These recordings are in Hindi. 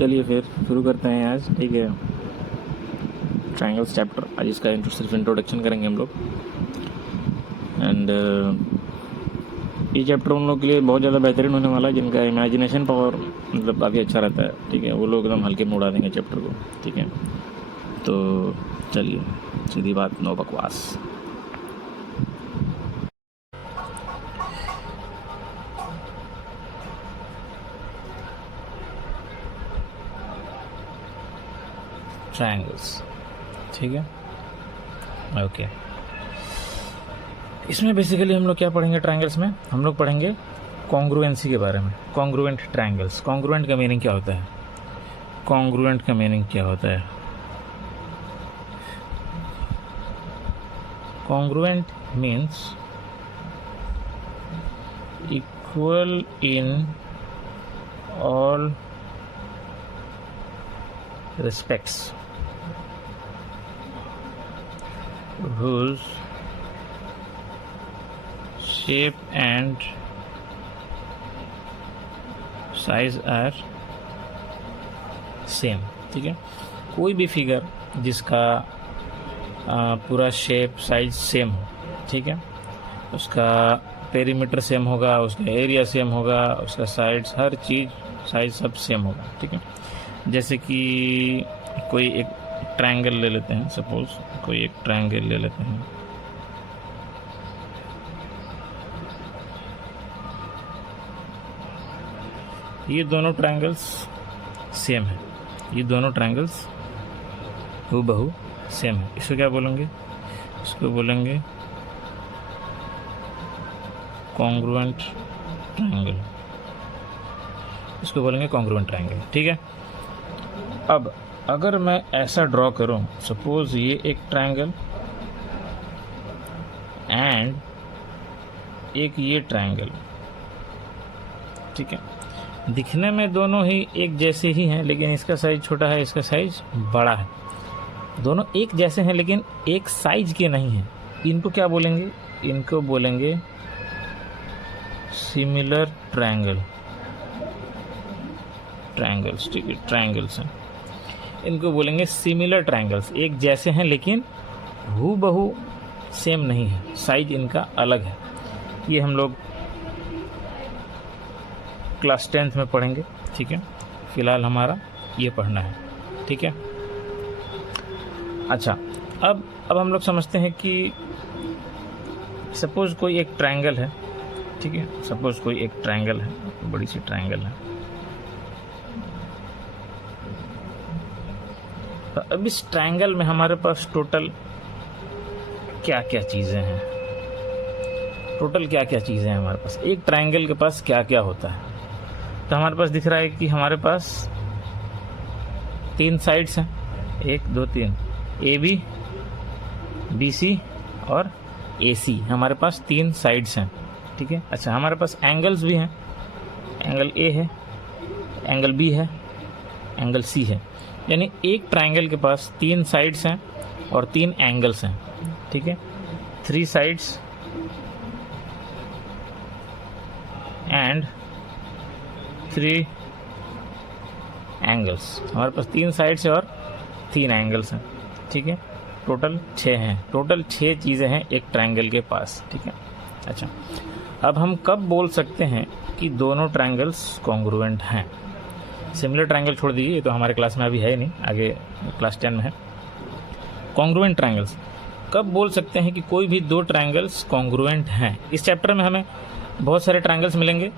चलिए फिर शुरू करते हैं आज। ठीक है, ट्रायंगल्स चैप्टर। आज इसका सिर्फ इंट्रोडक्शन करेंगे हम लोग। एंड ये चैप्टर उन लोग के लिए बहुत ज़्यादा बेहतरीन होने वाला है जिनका इमेजिनेशन पावर मतलब काफ़ी अच्छा रहता है। ठीक है, वो लोग एकदम हल्के में उड़ा देंगे चैप्टर को। ठीक है, तो चलिए सीधी बात, नो बकवास। ट्रायंगल्स, ठीक है, ओके। इसमें बेसिकली हम लोग क्या पढ़ेंगे? ट्रायंगल्स में हम लोग पढ़ेंगे कॉन्ग्रुएंसी के बारे में। Congruent triangles. कॉन्ग्रुएंट का मीनिंग क्या होता है? कॉन्ग्रुएंट का मीनिंग क्या होता है? Congruent means equal in all respects, whose shape and size are same। ठीक है, कोई भी फिगर जिसका पूरा शेप साइज सेम हो, ठीक है, उसका पेरीमीटर सेम होगा, उसका एरिया सेम होगा, उसका साइड्स, हर चीज़ साइज सब सेम होगा। ठीक है, जैसे कि कोई एक ट्रायंगल ले लेते हैं, सपोज कोई एक ट्रायंगल ले लेते हैं। ये दोनों ट्रायंगल्स सेम है, ये दोनों ट्रायंगल्स हूबहू सेम है। इसको क्या बोलेंगे? इसको बोलेंगे कॉन्ग्रुएंट ट्रायंगल। इसको बोलेंगे कॉन्ग्रुएंट ट्रायंगल। ठीक है, अब अगर मैं ऐसा ड्रॉ करूं, सपोज ये एक ट्रायंगल एंड एक ये ट्रायंगल, ठीक है, दिखने में दोनों ही एक जैसे ही हैं, लेकिन इसका साइज छोटा है, इसका साइज बड़ा है। दोनों एक जैसे हैं लेकिन एक साइज के नहीं हैं। इनको क्या बोलेंगे? इनको बोलेंगे सिमिलर ट्रायंगल। ट्रायंगल्स, ठीक है, ट्रायंगल्स हैं, इनको बोलेंगे सिमिलर ट्रायंगल्स। एक जैसे हैं लेकिन हूबहू सेम नहीं है, साइज इनका अलग है। ये हम लोग क्लास 10th में पढ़ेंगे। ठीक है, फिलहाल हमारा ये पढ़ना है। ठीक है, अच्छा, अब हम लोग समझते हैं कि सपोज कोई एक ट्रायंगल है। ठीक है, सपोज कोई एक ट्रायंगल है, बड़ी सी ट्रायंगल है। तो अब इस ट्रायंगल में हमारे पास टोटल क्या क्या चीज़ें हैं? टोटल क्या क्या चीज़ें हैं हमारे पास? एक ट्रायंगल के पास क्या क्या होता है? तो हमारे पास दिख रहा है कि हमारे पास 3 साइड्स हैं, 1 2 3, AB, BC और AC। हमारे पास 3 साइड्स हैं। ठीक है, अच्छा, हमारे पास एंगल्स भी हैं। एंगल A है, एंगल B है, एंगल C है। यानी एक ट्रायंगल के पास 3 साइड्स हैं और 3 एंगल्स हैं। ठीक है, 3 साइड्स एंड 3 एंगल्स। हमारे पास 3 साइड्स और 3 एंगल्स हैं। ठीक है, टोटल 6 हैं। टोटल 6 चीज़ें हैं एक ट्रायंगल के पास। ठीक है, अच्छा, अब हम कब बोल सकते हैं कि दोनों ट्रायंगल्स कॉन्ग्रुएंट हैं? सिमिलर ट्रायंगल छोड़ दीजिए, ये तो हमारे क्लास में अभी है नहीं, आगे क्लास 10 में है। कॉन्ग्रुएंट ट्रायंगल्स कब बोल सकते हैं कि कोई भी 2 ट्रायंगल्स कॉन्ग्रुएंट हैं? इस चैप्टर में हमें बहुत सारे ट्रायंगल्स मिलेंगे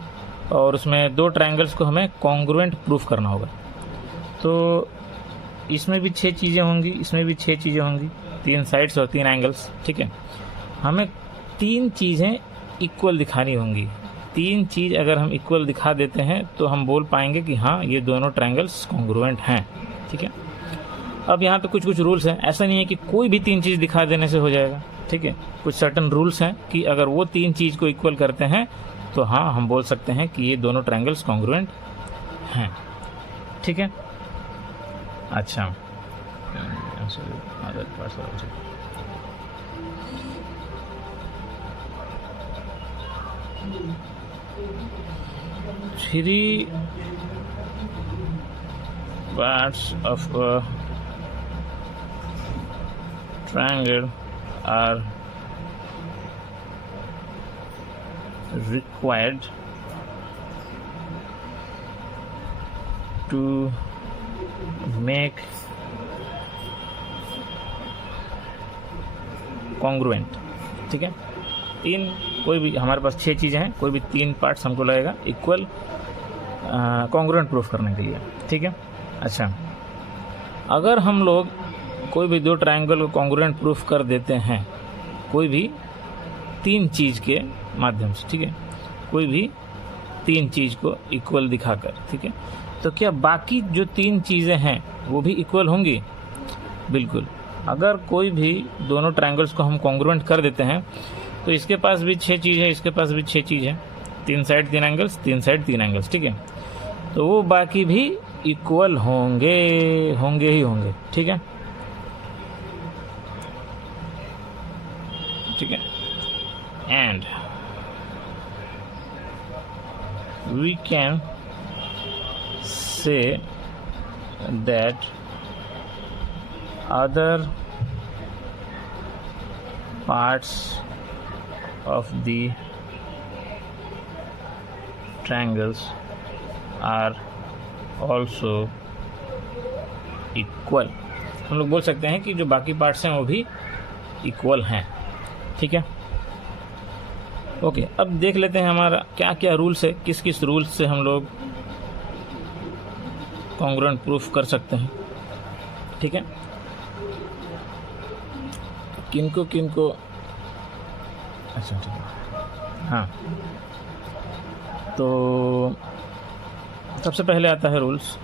और उसमें 2 ट्रायंगल्स को हमें कॉन्ग्रुएंट प्रूफ करना होगा। तो इसमें भी 6 चीज़ें होंगी, इसमें भी 6 चीज़ें होंगी, 3 साइड्स और 3 एंगल्स। ठीक है, हमें 3 चीज़ें इक्वल दिखानी होंगी। 3 चीज़ अगर हम इक्वल दिखा देते हैं तो हम बोल पाएंगे कि हाँ, ये दोनों ट्रायंगल्स कॉन्ग्रुएंट हैं। ठीक है, अब यहाँ पे कुछ रूल्स हैं। ऐसा नहीं है कि कोई भी 3 चीज़ दिखा देने से हो जाएगा। ठीक है, कुछ सर्टन रूल्स हैं कि अगर वो 3 चीज़ को इक्वल करते हैं तो हाँ, हम बोल सकते हैं कि ये दोनों ट्रायंगल्स कॉन्ग्रुएंट हैं। ठीक है, अच्छा, parts of a triangle are required to make congruent। ठीक है, तीन, कोई भी हमारे पास 6 चीज़ें हैं, कोई भी 3 पार्ट्स हमको लगेगा इक्वल कॉन्ग्रुएंट प्रूफ करने के लिए। ठीक है, अच्छा, अगर हम लोग कोई भी 2 ट्रायंगल को कॉन्ग्रुएंट प्रूफ कर देते हैं कोई भी 3 चीज़ के माध्यम से, ठीक है, कोई भी 3 चीज़ को इक्वल दिखाकर, ठीक है, तो क्या बाकी जो 3 चीज़ें हैं वो भी इक्वल होंगी? बिल्कुल। अगर कोई भी दोनों ट्रायंगल्स को हम कॉन्ग्रुएंट कर देते हैं तो इसके पास भी 6 चीज़ है, इसके पास भी 6 चीज़ है, 3 साइड 3 एंगल्स, 3 साइड 3 एंगल्स, ठीक है, तो वो बाकी भी इक्वल होंगे ही होंगे। ठीक है, ठीक है, and we can say that other parts of the triangles are also equal। हम लोग बोल सकते हैं कि जो बाकी पार्ट्स हैं वो भी इक्वल हैं। ठीक है, ओके, अब देख लेते हैं हमारा क्या क्या रूल्स है, किस किस रूल्स से हम लोग कॉन्ग्रुएंट प्रूफ कर सकते हैं। ठीक है, किनको किनको, अच्छा ठीक है, हाँ, तो सबसे पहले आता है rules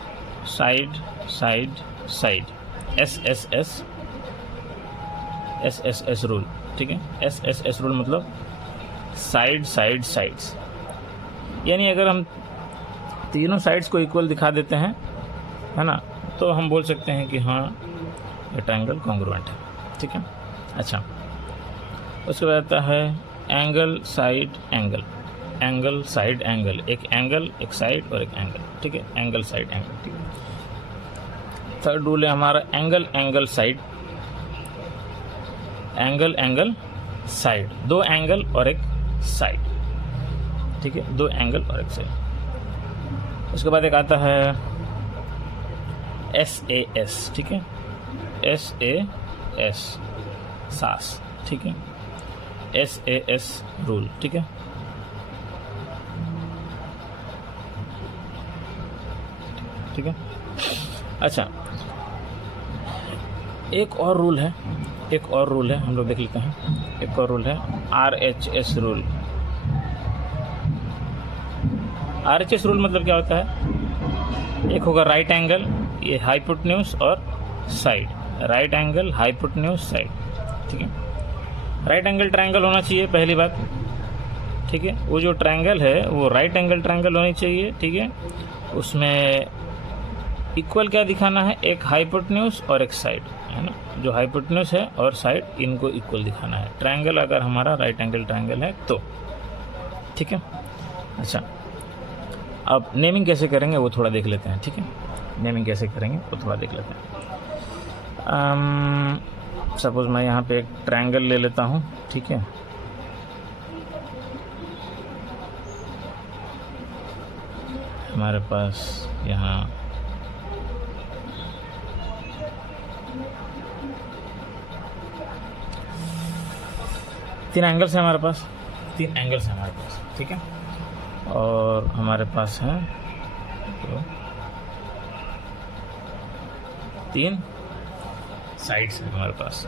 side side side, SSS rule. ठीक है, SSS रूल मतलब साइड साइड साइड्स, यानी अगर हम तीनों साइड्स को इक्वल दिखा देते हैं, है ना, तो हम बोल सकते हैं कि हाँ ये ट्रायंगल कॉन्ग्रुएंट है। ठीक है, अच्छा, उसके बाद आता है angle side angle, angle side angle, एक एंगल एक साइड और एक एंगल। ठीक है, एंगल साइड एंगल। ठीक है, थर्ड रूल है हमारा angle angle side, angle angle side, 2 angle और एक साइड। ठीक है, 2 एंगल और एक साइड। उसके बाद एक आता है SAS। ठीक है, SAS सास। ठीक है, SAS रूल। ठीक है, ठीक है, अच्छा, एक और रूल है, एक और रूल है, हम लोग देख लेते हैं। एक और रूल है RHS रूल। RHS रूल मतलब क्या होता है? एक होगा राइट एंगल, ये हाइपोटेन्यूज और side, right angle hypotenuse side. ठीक है, राइट एंगल ट्रायंगल होना चाहिए पहली बात। ठीक है, वो जो ट्रायंगल है वो राइट एंगल ट्रायंगल होनी चाहिए। ठीक है, उसमें इक्वल क्या दिखाना है? एक हाइपोटेन्यूज और एक साइड, है ना, जो हाइपोटेन्यूज है और साइड इनको इक्वल दिखाना है ट्रायंगल, अगर हमारा राइट एंगल ट्रायंगल है तो। ठीक है, अच्छा, अब नेमिंग कैसे करेंगे वो थोड़ा देख लेते हैं। ठीक है, नेमिंग कैसे करेंगे वो थोड़ा देख लेते हैं। सपोज मैं यहाँ पे एक ट्रायंगल ले लेता हूँ। ठीक है, हमारे पास यहाँ तीन एंगल्स हैं हमारे पास, 3 एंगल्स हैं हमारे पास। ठीक है, और हमारे पास हैं तो 3 साइड्स हैं हमारे पास।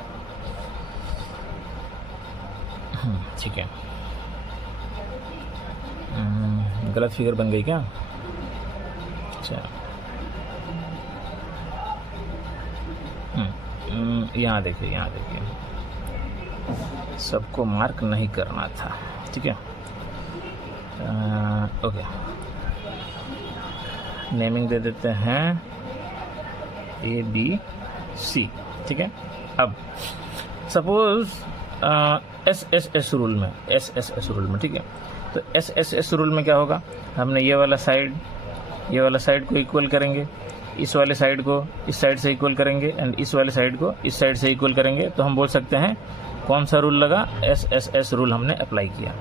ठीक है, गलत फिगर बन गई क्या? अच्छा, यहाँ देखिए, यहाँ देखिए, सबको मार्क नहीं करना था। ठीक है, ओके, नेमिंग दे देते हैं ABC। ठीक है, अब सपोज SSS रूल में, SSS रूल में, ठीक है, तो SSS रूल में क्या होगा? हमने ये वाला साइड को इक्वल करेंगे, इस वाले साइड को इस साइड से इक्वल करेंगे एंड इस वाले साइड को इस साइड से इक्वल करेंगे, तो हम बोल सकते हैं कौन सा रूल लगा, SSS रूल हमने अप्लाई किया।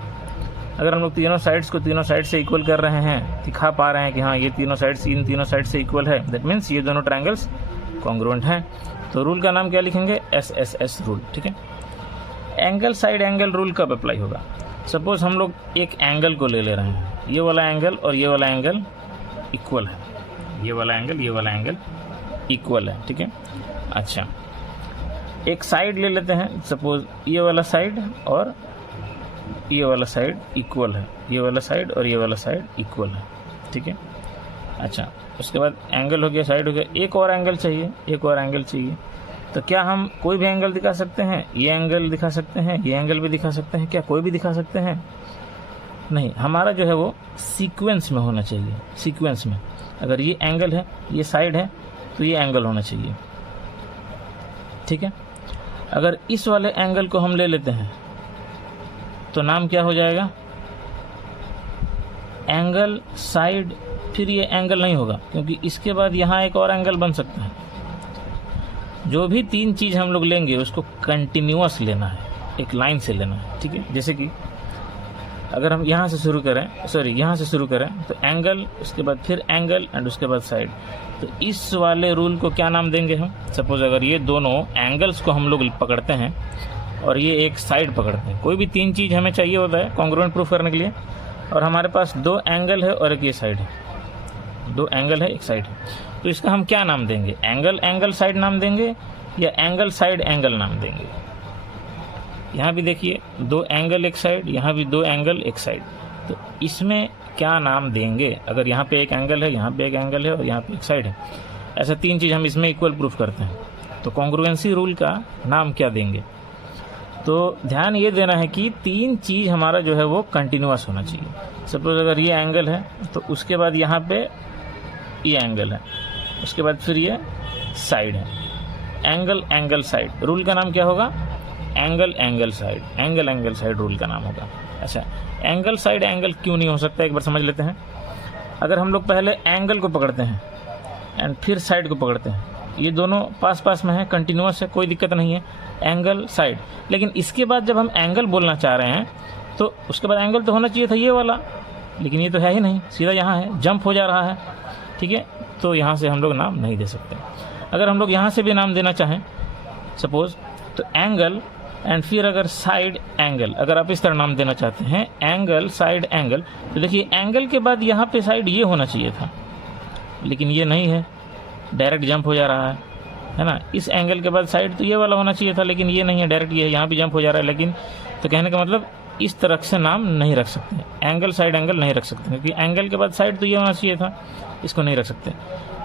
अगर हम लोग तीनों साइड्स को तीनों साइड से इक्वल कर रहे हैं, दिखा पा रहे हैं कि हाँ ये तीनों साइड्स इन तीनों साइड से इक्वल है, दैट मीन्स ये दोनों ट्रायंगल्स कॉन्ग्रुएंट हैं। तो रूल का नाम क्या लिखेंगे, SSS रूल। ठीक है। एंगल साइड एंगल रूल कब अप्लाई होगा? सपोज हम लोग एक एंगल को ले रहे हैं, ये वाला एंगल और ये वाला एंगल इक्वल है, ये वाला एंगल इक्वल है। ठीक है। अच्छा, एक साइड ले लेते हैं, सपोज ये वाला साइड और ये वाला साइड इक्वल है, ये वाला साइड और ये वाला साइड इक्वल है। ठीक है। अच्छा, उसके बाद एंगल हो गया, साइड हो गया, एक और एंगल चाहिए। तो क्या हम कोई भी एंगल दिखा सकते हैं? ये एंगल दिखा सकते हैं, ये एंगल भी दिखा सकते हैं, क्या कोई भी दिखा सकते हैं? नहीं, हमारा जो है वो सीक्वेंस में होना चाहिए। सीक्वेंस में अगर ये एंगल है, ये साइड है, तो ये एंगल होना चाहिए। ठीक है। अगर इस वाले एंगल को हम ले लेते हैं तो नाम क्या हो जाएगा, एंगल साइड, फिर ये एंगल नहीं होगा क्योंकि इसके बाद यहाँ एक और एंगल बन सकता है। जो भी तीन चीज़ हम लोग लेंगे उसको कंटिन्यूअस लेना है, एक लाइन से लेना है। ठीक है। जैसे कि अगर हम यहाँ से शुरू करें तो एंगल, उसके बाद फिर एंगल एंड उसके बाद साइड। तो इस वाले रूल को क्या नाम देंगे हम? सपोज अगर ये दोनों एंगल्स को हम लोग पकड़ते हैं और ये एक साइड पकड़ते हैं, कोई भी तीन चीज़ हमें चाहिए होता है कॉन्ग्रुएंट प्रूफ करने के लिए, और हमारे पास दो एंगल है और एक ये साइड है, दो एंगल है एक साइड है, तो इसका हम क्या नाम देंगे? एंगल साइड नाम देंगे या एंगल साइड एंगल नाम देंगे? यहाँ भी देखिए दो एंगल एक साइड, यहाँ भी दो एंगल एक साइड, तो इसमें क्या नाम देंगे? अगर यहाँ पे एक एंगल है, यहाँ पे एक एंगल है और यहाँ पे एक साइड है, ऐसा तीन चीज़ हम इसमें इक्वल प्रूफ करते हैं, तो कॉन्ग्रुएंसी रूल का नाम क्या देंगे? तो ध्यान ये देना है कि तीन चीज़ हमारा जो है वो कंटिन्यूअस होना चाहिए। सपोज अगर ये एंगल है तो उसके बाद यहाँ पे ये एंगल है, उसके बाद फिर ये साइड है, एंगल साइड। रूल का नाम क्या होगा? एंगल साइड रूल का नाम होगा। अच्छा, एंगल साइड एंगल क्यों नहीं हो सकता, एक बार समझ लेते हैं। अगर हम लोग पहले एंगल को पकड़ते हैं एंड फिर साइड को पकड़ते हैं, ये दोनों पास पास में है, कंटिन्यूअस है, कोई दिक्कत नहीं है, एंगल साइड। लेकिन इसके बाद जब हम एंगल बोलना चाह रहे हैं तो उसके बाद एंगल तो होना चाहिए था ये वाला, लेकिन ये तो है ही नहीं, सीधा यहाँ है, जंप हो जा रहा है। ठीक है। तो यहाँ से हम लोग नाम नहीं दे सकते। अगर हम लोग यहाँ से भी नाम देना चाहें सपोज, तो एंगल एंड फिर अगर साइड एंगल, अगर आप इस तरह नाम देना चाहते हैं एंगल साइड एंगल, तो देखिए एंगल के बाद यहाँ पे साइड ये होना चाहिए था, लेकिन ये नहीं है, डायरेक्ट जंप हो जा रहा है ना। इस एंगल के बाद साइड तो ये वाला होना चाहिए था, लेकिन ये नहीं है, डायरेक्ट ये है, यहाँ भी जंप हो जा रहा है। लेकिन तो कहने का मतलब इस तरह से नाम नहीं रख सकते, एंगल साइड एंगल नहीं रख सकते, क्योंकि एंगल के बाद साइड तो ये होना चाहिए था, इसको नहीं रख सकते।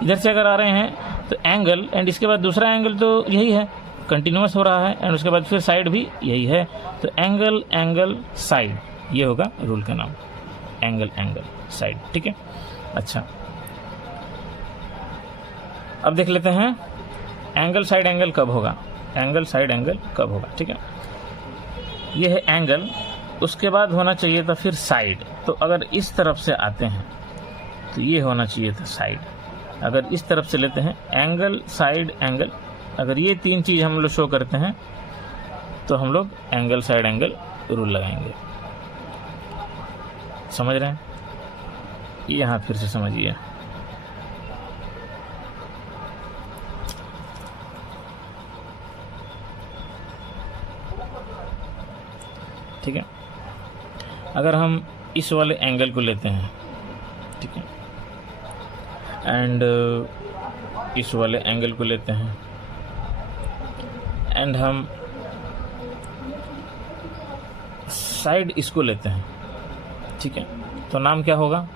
इधर से अगर आ रहे हैं तो एंगल एंड इसके बाद दूसरा एंगल तो यही है, कंटिन्यूअस हो रहा है, एंड उसके बाद फिर साइड भी यही है, तो एंगल साइड, ये होगा रूल का नाम, एंगल साइड। ठीक है। अच्छा, अब देख लेते हैं एंगल साइड एंगल कब होगा, एंगल साइड एंगल कब होगा। ठीक है। ये है एंगल, उसके बाद होना चाहिए था फिर साइड। तो अगर इस तरफ से आते हैं तो ये होना चाहिए था साइड। अगर इस तरफ से लेते हैं एंगल साइड एंगल, अगर ये तीन चीज़ हम लोग शो करते हैं तो हम लोग एंगल साइड एंगल रूल लगाएंगे। समझ रहे हैं? यहाँ फिर से समझिए। ठीक है। अगर हम इस वाले एंगल को लेते हैं, ठीक है, एंड इस वाले एंगल को लेते हैं एंड हम साइड इसको लेते हैं, ठीक है, तो नाम क्या होगा?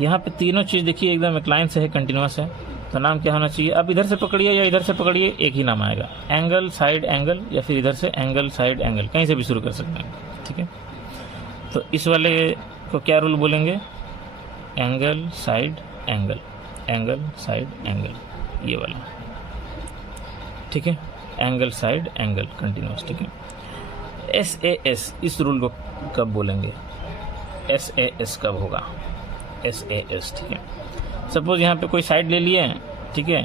यहाँ पे तीनों चीज़ देखिए एकदम एक लाइन से है, कंटिन्यूअस है, तो नाम क्या होना चाहिए? आप इधर से पकड़िए या इधर से पकड़िए, एक ही नाम आएगा, एंगल साइड एंगल, या फिर इधर से एंगल साइड एंगल, कहीं से भी शुरू कर सकते हैं। ठीक है। तो इस वाले को क्या रूल बोलेंगे? Angle side angle, angle side angle, ये वाला। ठीक है। Angle side angle continuous. ठीक है। SAS इस रूल को कब बोलेंगे? SAS कब होगा? SAS। ठीक है। सपोज यहाँ पे कोई साइड ले लिए ठीक है।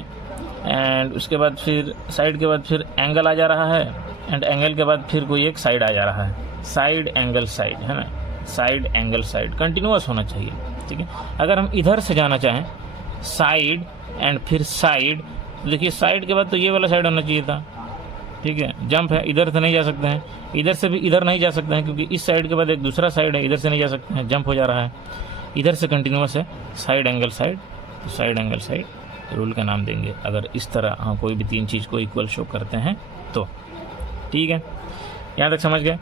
एंड उसके बाद फिर साइड के बाद फिर एंगल आ जा रहा है, एंड एंगल के बाद फिर कोई एक साइड आ जा रहा है, साइड एंगल साइड, है ना, साइड एंगल साइड, कंटिन्यूअस होना चाहिए, ठीक है। अगर हम इधर से जाना चाहें साइड एंड फिर साइड, देखिए साइड के बाद तो ये वाला साइड होना चाहिए था, ठीक है। जंप है, इधर से नहीं जा सकते हैं, इधर से भी इधर नहीं जा सकते हैं क्योंकि इस साइड के बाद एक दूसरा साइड है, इधर से नहीं जा सकते हैं, जंप हो जा रहा है। इधर से कंटिन्यूअस है साइड एंगल साइड, तो साइड एंगल साइड रूल का नाम देंगे अगर इस तरह हम कोई भी तीन चीज़ को इक्वल शो करते हैं तो, ठीक है। यहाँ तक समझ गए।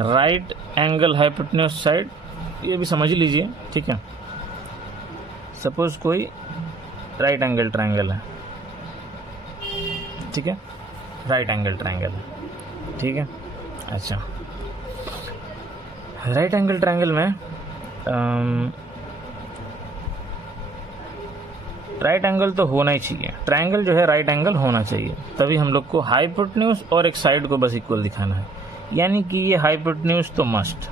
राइट एंगल हाइपोटेन्यूज साइड, ये भी समझ लीजिए, ठीक है। सपोज कोई राइट एंगल ट्रायंगल है, ठीक है, राइट एंगल ट्रायंगल है, ठीक है। अच्छा, राइट एंगल ट्रायंगल में राइट एंगल तो होना ही चाहिए, ट्रायंगल जो है राइट एंगल होना चाहिए, तभी हम लोग को हाइपोटेन्यूज और एक साइड को बस इक्वल दिखाना है, यानी कि ये हाइपोटेन्यूज तो मस्ट,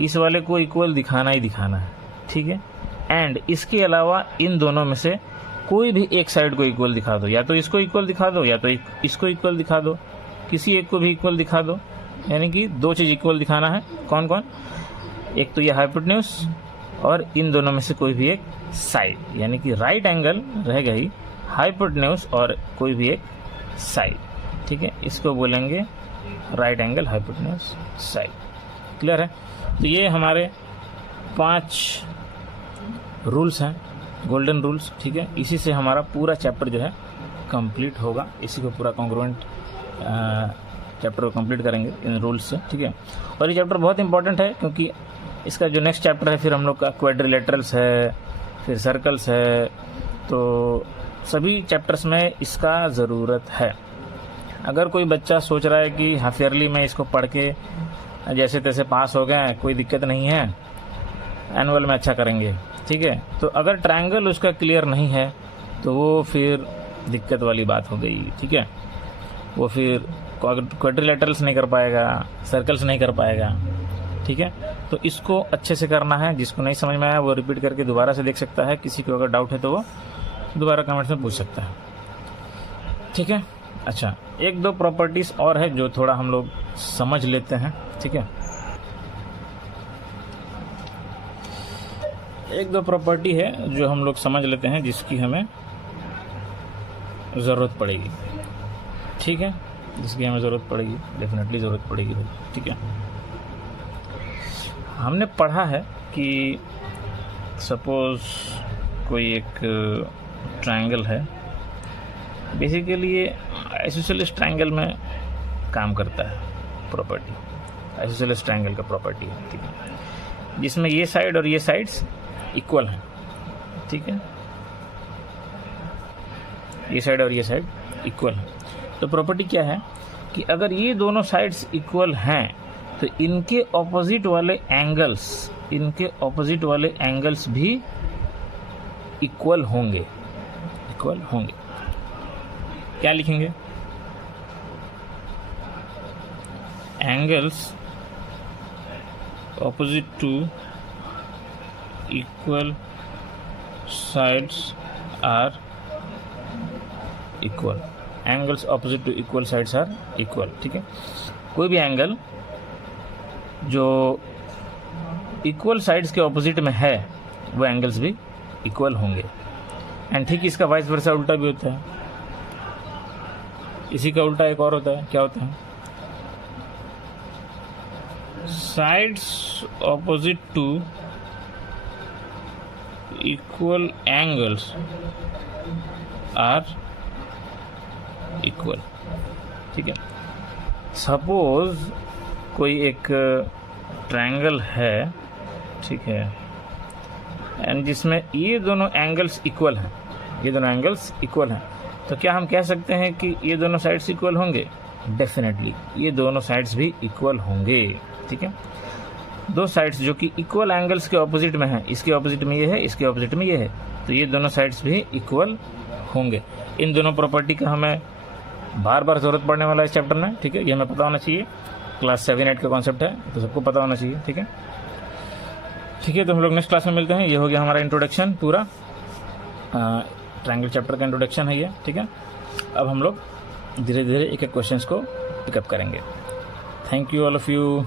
इस वाले को इक्वल दिखाना ही दिखाना है, ठीक है। एंड इसके अलावा इन दोनों में से कोई भी एक साइड को इक्वल दिखा दो, या तो इसको इक्वल दिखा दो या तो इसको इक्वल दिखा दो, किसी एक को भी इक्वल दिखा दो, यानी कि दो चीज़ इक्वल दिखाना है। कौन कौन? एक तो ये हाइपोटेन्यूज और इन दोनों में से कोई भी एक साइड, यानी कि राइट एंगल रहेगा ही, हाइपोटेन्यूज और कोई भी एक साइड, ठीक है। इसको बोलेंगे right angle hypotenuse side. Clear है? तो ये हमारे 5 रूल्स हैं, गोल्डन रूल्स, ठीक है। इसी से हमारा पूरा चैप्टर जो है कंप्लीट होगा, इसी को पूरा कॉन्ग्रुएंट चैप्टर को कंप्लीट करेंगे इन रूल्स से, ठीक है। और ये चैप्टर बहुत इंपॉर्टेंट है क्योंकि इसका जो नेक्स्ट चैप्टर है फिर हम लोग का क्वाड्रिलेटरल्स है, फिर सर्कल्स है, तो सभी चैप्टर्स में इसका ज़रूरत है। अगर कोई बच्चा सोच रहा है कि हाफ ईयरली में इसको पढ़ के जैसे तैसे पास हो गए, कोई दिक्कत नहीं है, एनुअल में अच्छा करेंगे, ठीक है, तो अगर ट्रायंगल उसका क्लियर नहीं है तो वो फिर दिक्कत वाली बात हो गई, ठीक है। वो फिर क्वाड्रिलेटरल्स नहीं कर पाएगा, सर्कल्स नहीं कर पाएगा, ठीक है। तो इसको अच्छे से करना है। जिसको नहीं समझ में आया वो रिपीट करके दोबारा से देख सकता है, किसी को अगर डाउट है तो वो दोबारा कमेंट्स में पूछ सकता है, ठीक है। अच्छा, 1-2 प्रॉपर्टीज़ और है जो थोड़ा हम लोग समझ लेते हैं, ठीक है। 1-2 प्रॉपर्टी है जो हम लोग समझ लेते हैं जिसकी हमें ज़रूरत पड़ेगी, ठीक है, जिसकी हमें ज़रूरत पड़ेगी, डेफिनेटली ज़रूरत पड़ेगी, ठीक है। हमने पढ़ा है कि सपोज़ कोई एक ट्रायंगल है, बेसिकली ये आइसोसेलेस ट्रायंगल में काम करता है, प्रॉपर्टी आइसोसेलेस ट्रायंगल का प्रॉपर्टी है, ठीक है, जिसमें ये साइड और ये साइड्स इक्वल हैं, ठीक है, ये साइड और ये साइड इक्वल हैं। तो प्रॉपर्टी क्या है कि अगर ये दोनों साइड्स इक्वल हैं तो इनके ऑपोजिट वाले एंगल्स भी इक्वल होंगे, क्या लिखेंगे? Angles opposite to equal sides are equal, angles opposite to equal sides are equal, ठीक है। कोई भी एंगल जो इक्वल साइड्स के ऑपोजिट में है वो एंगल्स भी इक्वल होंगे। एंड ठीक इसका वाइस वर्सा उल्टा भी होता है, इसी का उल्टा एक और होता है, क्या होता है? Sides opposite to equal angles are equal, ठीक है। सपोज कोई एक ट्रायंगल है, ठीक है, एंड जिसमें ये दोनों एंगल्स इक्वल हैं, तो क्या हम कह सकते हैं कि ये दोनों साइड्स इक्वल होंगे? डेफिनेटली ये दोनों साइड्स भी इक्वल होंगे, ठीक है। दो साइड्स जो कि इक्वल एंगल्स के ऑपोजिट में है, इसके ऑपोजिट में ये है, इसके ऑपोजिट में ये है, तो ये दोनों साइड्स भी इक्वल होंगे। इन दोनों प्रॉपर्टी का हमें बार बार ज़रूरत पड़ने वाला है इस चैप्टर में, ठीक है, ये हमें पता होना चाहिए। क्लास 7-8 का कॉन्सेप्ट है तो सबको पता होना चाहिए, ठीक है। ठीक है, तो हम लोग नेक्स्ट क्लास में मिलते हैं। ये हो गया हमारा इंट्रोडक्शन पूरा। ट्रायंगल चैप्टर का इंट्रोडक्शन है ये, ठीक है। अब हम लोग धीरे धीरे एक एक क्वेश्चंस को पिकअप करेंगे। Thank you all of you.